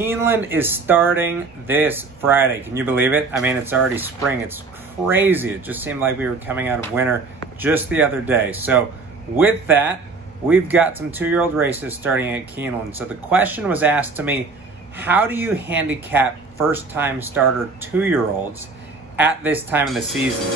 Keeneland is starting this Friday. Can you believe it? I mean, it's already spring. It's crazy. It just seemed like we were coming out of winter just the other day. So with that, we've got some 2-year-old races starting at Keeneland. So the question was asked to me, how do you handicap first-time starter 2-year-olds at this time of the season?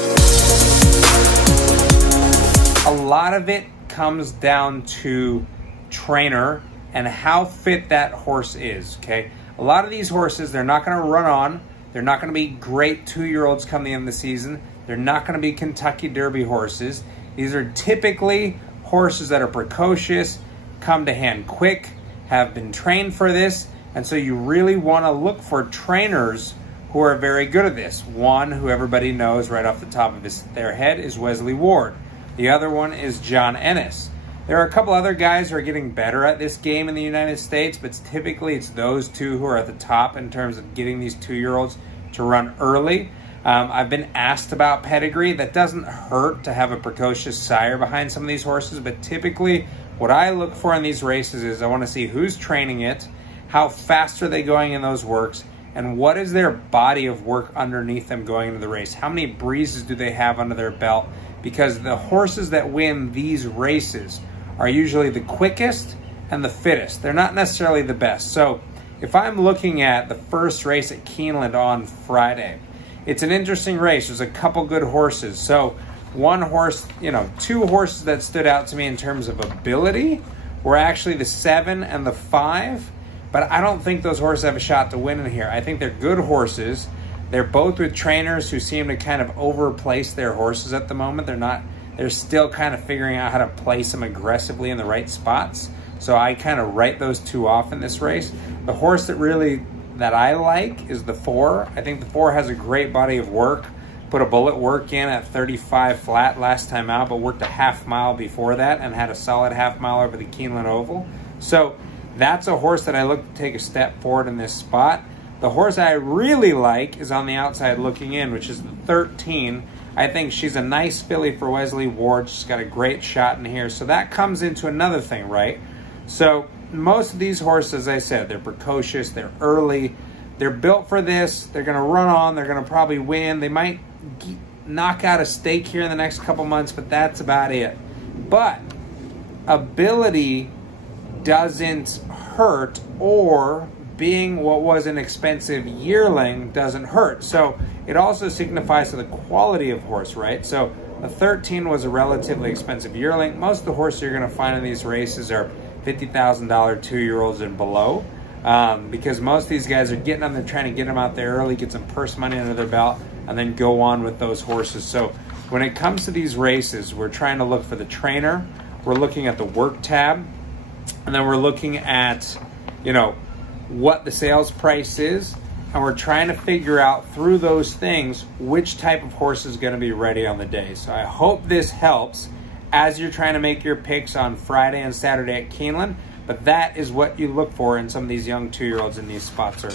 A lot of it comes down to trainer and how fit that horse is, okay? A lot of these horses, they're not gonna run on. They're not gonna be great 2-year-olds come the end of the season. They're not gonna be Kentucky Derby horses. These are typically horses that are precocious, come to hand quick, have been trained for this, and so you really wanna look for trainers who are very good at this. One who everybody knows right off the top of their head is Wesley Ward. The other one is John Ennis. There are a couple other guys who are getting better at this game in the United States, but typically it's those two who are at the top in terms of getting these 2-year-olds to run early. I've been asked about pedigree. That doesn't hurt to have a precocious sire behind some of these horses, but typically what I look for in these races is I want to see who's training it, how fast are they going in those works, and what is their body of work underneath them going into the race? How many breezes do they have under their belt? Because the horses that win these races are usually the quickest and the fittest. They're not necessarily the best. So if I'm looking at the first race at Keeneland on Friday, it's an interesting race. There's a couple good horses. So one horse, two horses that stood out to me in terms of ability were actually the 7 and the 5. But I don't think those horses have a shot to win in here. I think they're good horses. They're both with trainers who seem to kind of overplace their horses at the moment. They're still kind of figuring out how to place them aggressively in the right spots. So I kind of write those two off in this race. The horse that I like is the 4. I think the 4 has a great body of work. Put a bullet work in at 35 flat last time out, but worked a half mile before that and had a solid half mile over the Keeneland Oval. So that's a horse that I look to take a step forward in this spot. The horse I really like is on the outside looking in, which is the 13. I think she's a nice filly for Wesley Ward. She's got a great shot in here. So that comes into another thing, right? So most of these horses, as I said, they're precocious, they're early, they're built for this, they're gonna run on, they're gonna probably win. They might knock out a stake here in the next couple months, but that's about it. But ability doesn't hurt, or being what was an expensive yearling doesn't hurt. So it also signifies to the quality of horse, right? So a 13 was a relatively expensive yearling. Most of the horses you're going to find in these races are $50,000 2-year-olds and below, because most of these guys are getting on there trying to get them out there early, get some purse money under their belt, and then go on with those horses. So when it comes to these races, we're trying to look for the trainer, we're looking at the work tab, and then we're looking at, what the sales price is, and we're trying to figure out through those things which type of horse is going to be ready on the day. So I hope this helps as you're trying to make your picks on Friday and Saturday at Keeneland, but that is what you look for in some of these young 2-year-olds in these spots early.